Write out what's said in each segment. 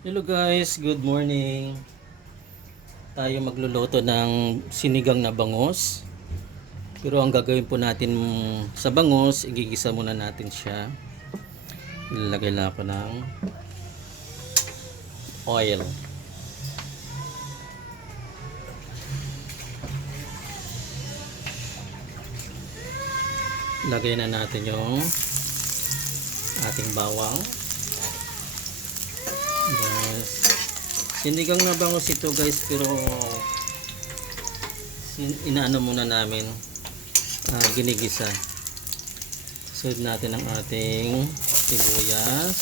Hello guys, good morning. Tayo magluluto ng sinigang na bangos. Pero ang gagawin po natin sa bangos, igigisa muna natin siya. Ilalagay lang ako ng oil. Lagay na natin yung ating bawang. Yes. Sinigang na bangos ito guys, pero inaano muna namin, ginigisa. Sunod natin ang ating sibuyas.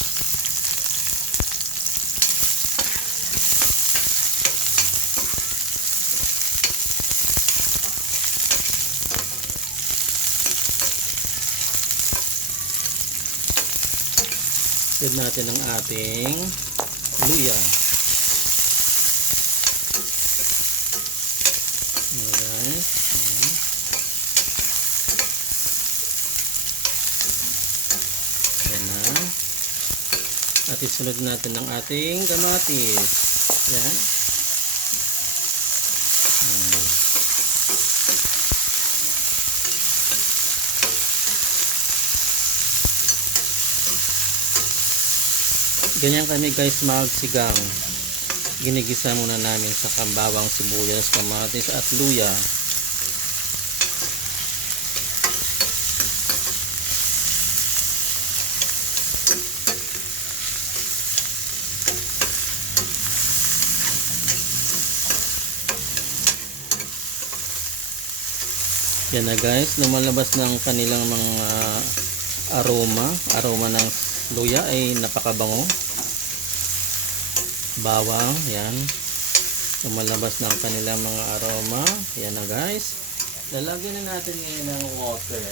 Sunod natin ang ating luya. Alright. Yan na. At isunod natin ang ating kamatis. Yan. Ganyan kami guys magsigang. Ginigisa muna namin sa kambawang, sibuyas, kamatis at luya. Yan na guys, lumalabas ng kanilang mga aroma ng luya ay napakabango. Bawang, yan, lumalabas ng kanilang mga aroma. Yan na guys, lalagyan na natin ngayon ng water.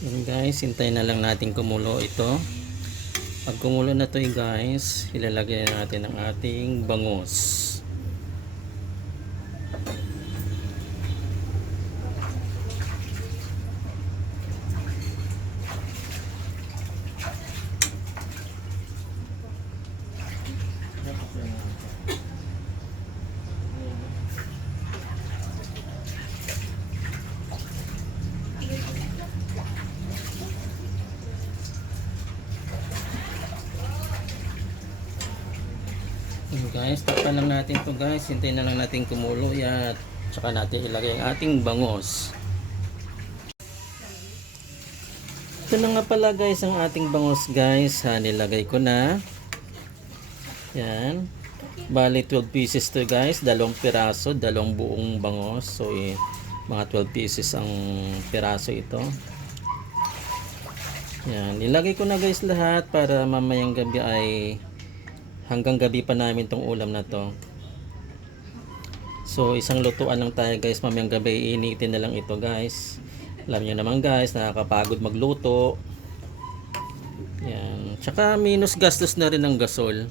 Yan guys, hintayin na lang natin kumulo ito. Pag kumulo na to guys, ilalagay na natin ang ating bangos. Guys, takpan lang natin to guys, hintayin na lang natin kumulo yan, tsaka natin ilagay ang ating bangos. Ito na nga pala guys ang ating bangos guys, nilagay ko na yan. Bali 12 pieces to guys, dalawang piraso, dalawang buong bangos, so mga 12 pieces ang piraso ito. Yan, nilagay ko na guys lahat para mamayang gabi ay hanggang gabi pa namin tong ulam na to. So isang lutuan lang tayo guys, mamayang gabi iinitin na lang ito guys. Alam nyo naman guys, nakakapagod magluto. Yan, tsaka minus gastos na rin ng gasol.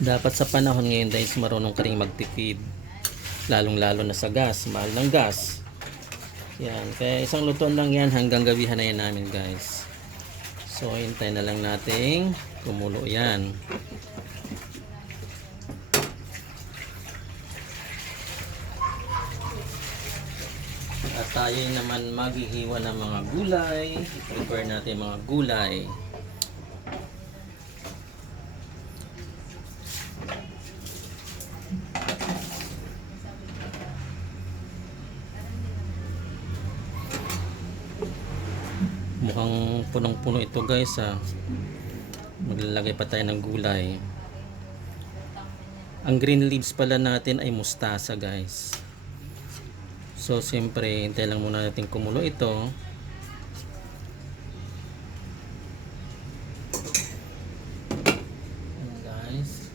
Dapat sa panahon ngayon guys, marunong ka rin magtipid, lalong lalo na sa gas, mahal ng gas. Yan, kaya isang lutuan lang yan, hanggang gabihan na yan namin guys. So hintayin na lang nating kumulo yan. At tayo naman maghihiwa ng mga gulay. Prepare natin mga gulay. Mukhang punong-puno ito guys maglalagay pa tayo ng gulay. Ang green leaves pala natin ay mustasa guys. So siyempre hintay lang muna natin kumulo ito. Ayan guys.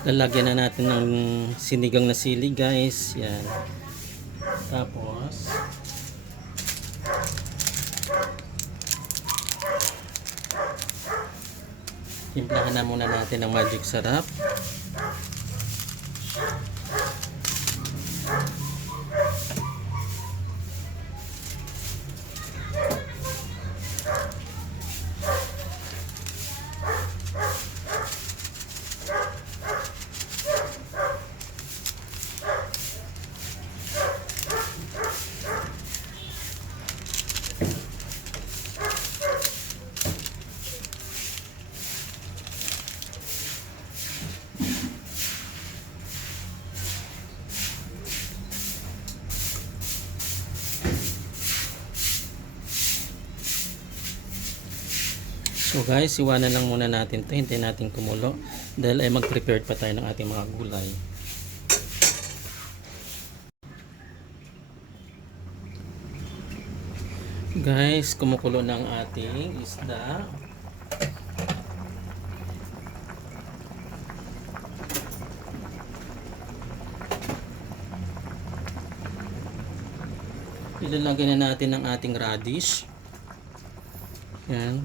Lalagyan na natin ng sinigang na sili guys. Yan. Tapos timplahan na muna natin ng magic sarap. So guys, iwanan lang muna natin ito. Hintayin natin kumulo. Dahil ay mag-prepare pa tayo ng ating mga gulay. Guys, kumukulo ng ating isda. Ilalagay na natin ang ating radish. Yan.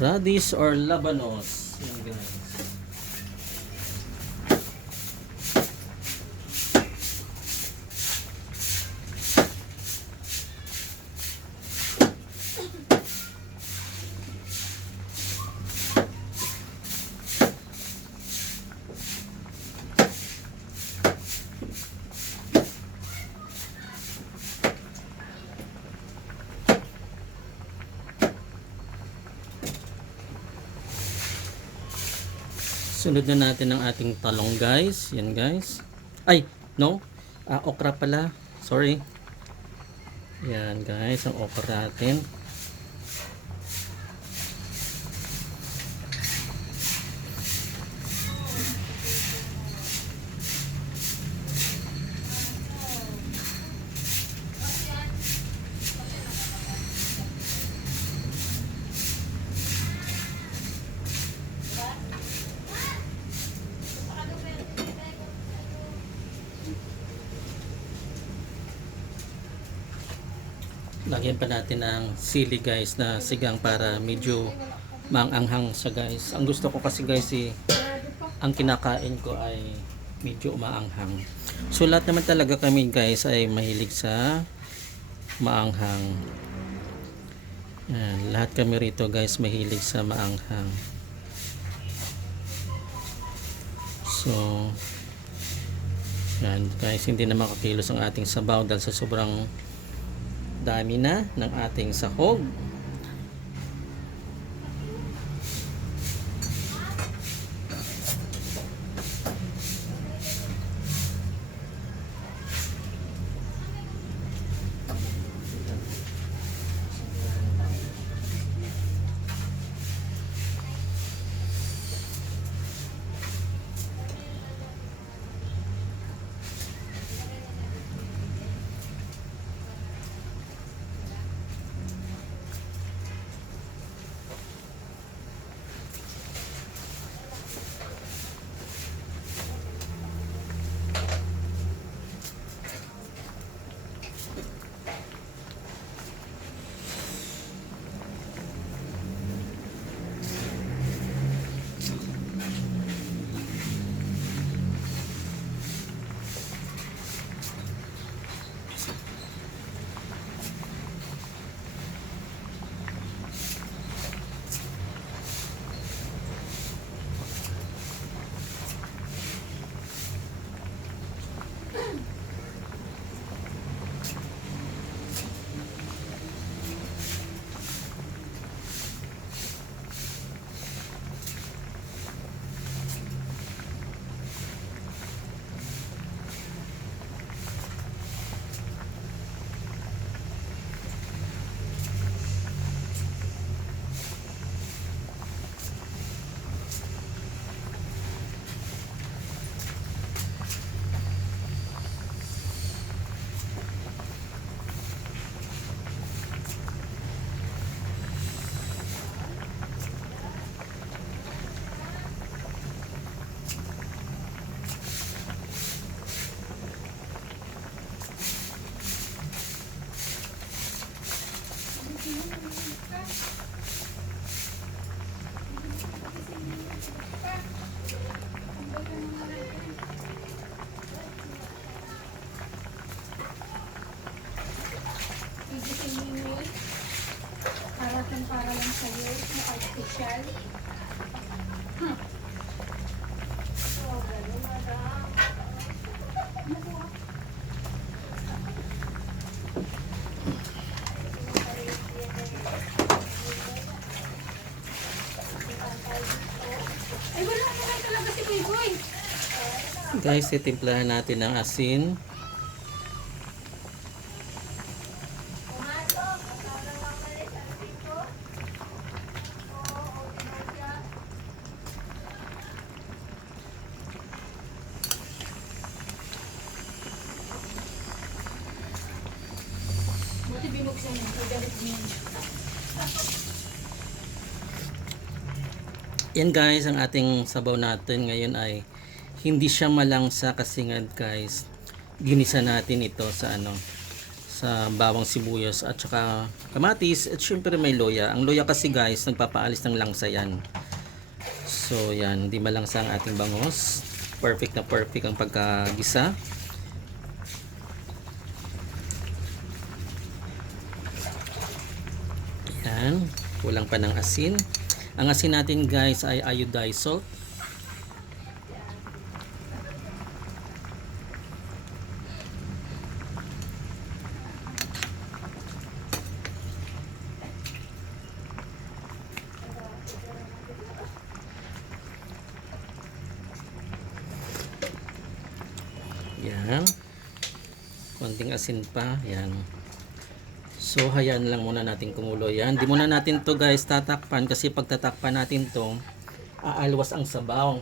Radish or labanos. Yan guys. Sunod na natin ang ating talong guys. Yan guys. Ay, no. Okra pala. Sorry. Yan guys, ang okra natin. Lagyan pa natin ng sili guys na sigang para medyo maanghang siya guys. Ang gusto ko kasi guys ang kinakain ko ay medyo maanghang. So lahat naman talaga kami guys ay mahilig sa maanghang. Yan, lahat kami rito guys mahilig sa maanghang. So yan guys, hindi na makakilos ang ating sabaw dahil sa sobrang dami na ng ating sahog. Para lang sa'yo, na artificial. Ay, wala naman talaga si Boy. Guys, titimplahan natin ng asin. Buti binuksan mo, kagalit mo yun. Yan guys, ang ating sabaw natin ngayon ay hindi siya malangsa kasi nga guys, ginisa natin ito sa sa bawang sibuyas at saka kamatis at syempre may loya. Ang loya kasi guys, nagpapaalis ng langsa yan. So yan, hindi malangsa ang ating bangos. Perfect na perfect ang pagkagisa. Yan, kulang pa ng asin. Ang asin natin guys ay iodized salt. Yan. Konting asin pa. Yan. So, hayaan lang muna natin kumulo yan. Di muna natin to guys tatakpan kasi pag tatakpan natin to, aalwas ang sabaw.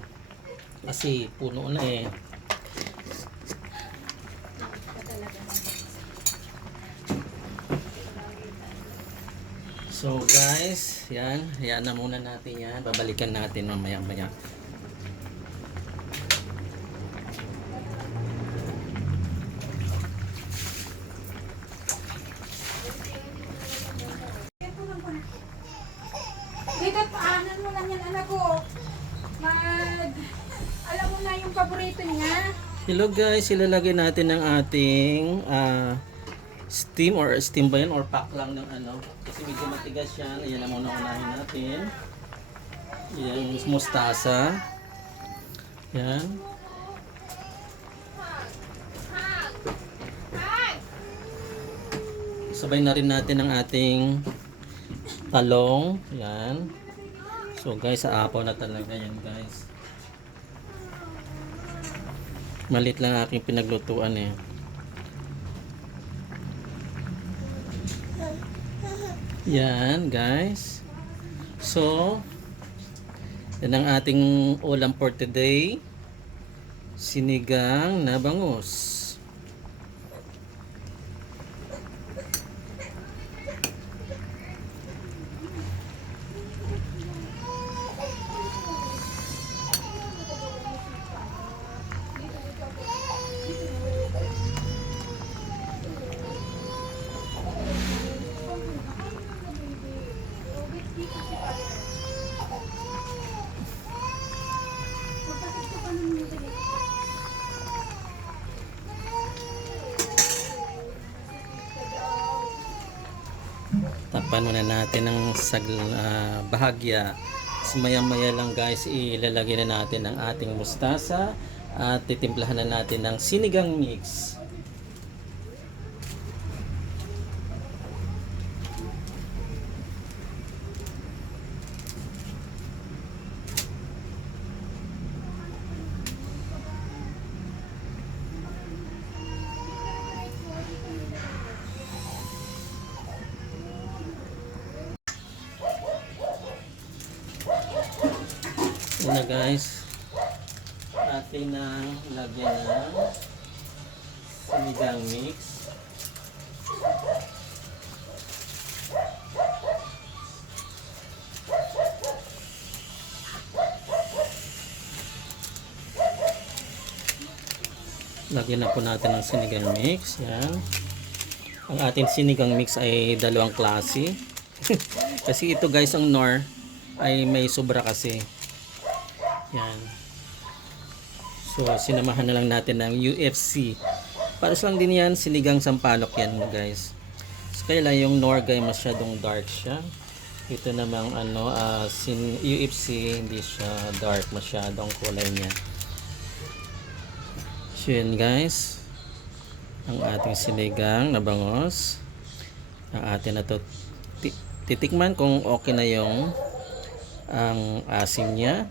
Kasi puno na eh. So guys, yan. Hayaan na muna natin yan. Babalikan natin mamaya-maya. Dito, paanan mo lang yan, anak ko. Alam mo na yung paborito niya. Hello guys, ilalagay natin ang ating steam or steam ba yan or pack lang ng kasi medyo matigas yan. Ayan na muna unahin natin. Yan, mustasa. Yan. Sabay na rin natin ang ating talong. Yan. So guys, sa apaw na talaga yan guys. Malit lang aking pinaglutuan eh. Yan guys. So, yan ang ating ulam for today. Sinigang na bangus. Takpan muna natin ng bahagya. So maya maya lang guys, ilalagay na natin ang ating mustasa At titimplahan na natin ng sinigang mix. Yun na guys, atin na lagyan ng sinigang mix. Lagyan na po natin ng sinigang mix. Yan. Ang ating sinigang mix ay dalawang klase. Kasi ito guys, ang Knorr ay may sobra kasi. Yan. So, sinamahan na lang natin ng UFC. Pares lang din yan, sinigang sampalok yan guys. So, kaya lang yung Knorr guys masyadong dark siya. Ito namang UFC, hindi siya dark masyadong kulay niya. So, yun guys. Ang ating sinigang na bangos. Ang atin na to titikman kung okay na yung ang asim niya.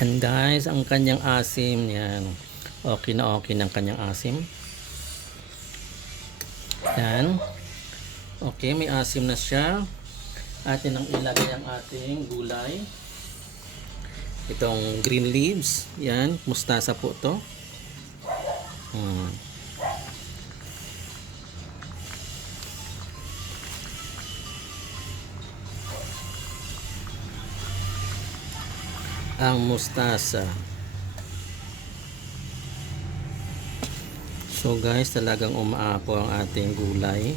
Yan guys, ang kanyang asim yan. Okay na okay ng kanyang asim. Yan. Okay, may asim na siya. Atin ang ilagay ang ating gulay. Itong green leaves. Yan, mustasa po to. Ang mustasa. So guys, talagang umaapo ang ating gulay.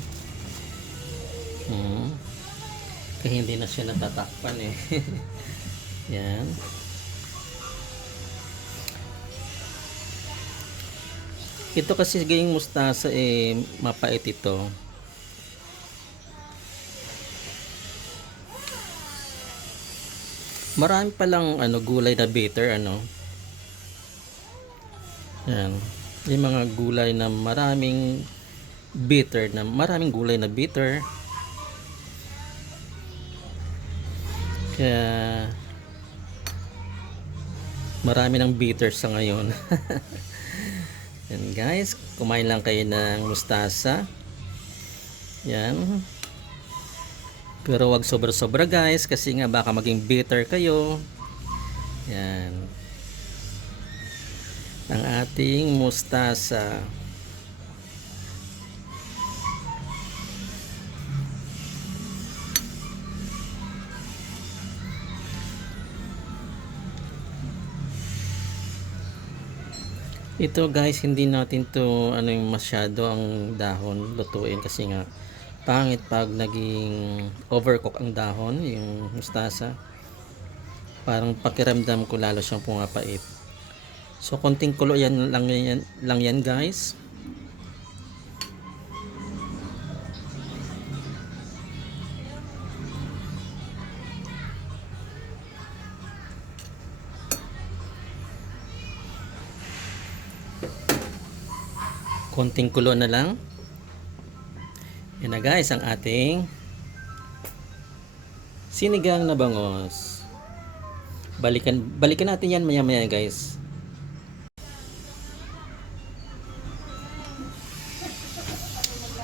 Kaya hindi na siya natatakpan eh. Yan. Ito kasi gayong mustasa eh mapait ito. Marami palang gulay na bitter Yan. Yung mga gulay na maraming bitter maraming gulay na bitter. Kaya marami ng bitter sa ngayon. Yan guys, kumain lang kayo ng mustasa. Yan. Pero wag sobra-sobra guys kasi nga baka maging bitter kayo. Yan. Ang ating mustasa. Ito guys, hindi natin to yung masyado ang dahon lutuin kasi nga pangit pag naging overcook ang dahon, yung mustasa. Parang pakiramdam ko lalo siyang pumapait. So konting kulo yan lang yan guys. Konting kulo na lang. Yan na guys ang ating sinigang na bangos. Balikan natin yan maya-maya guys.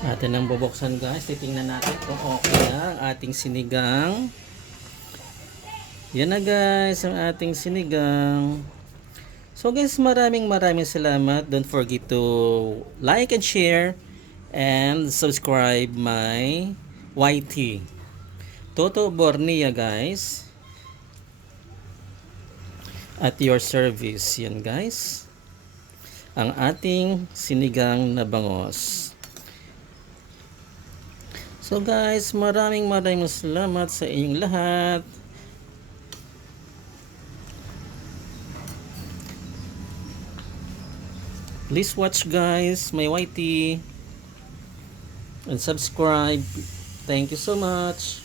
Atin ang bubuksan guys. Titingnan natin kung okay na ang ating sinigang. Yan na guys ang ating sinigang. So guys, maraming salamat. Don't forget to like and share and subscribe my YT Toto Bornia guys, at your service. Yan guys ang ating sinigang na bangos. So guys, maraming salamat sa inyong lahat. Please watch guys my YT and subscribe. Thank you so much.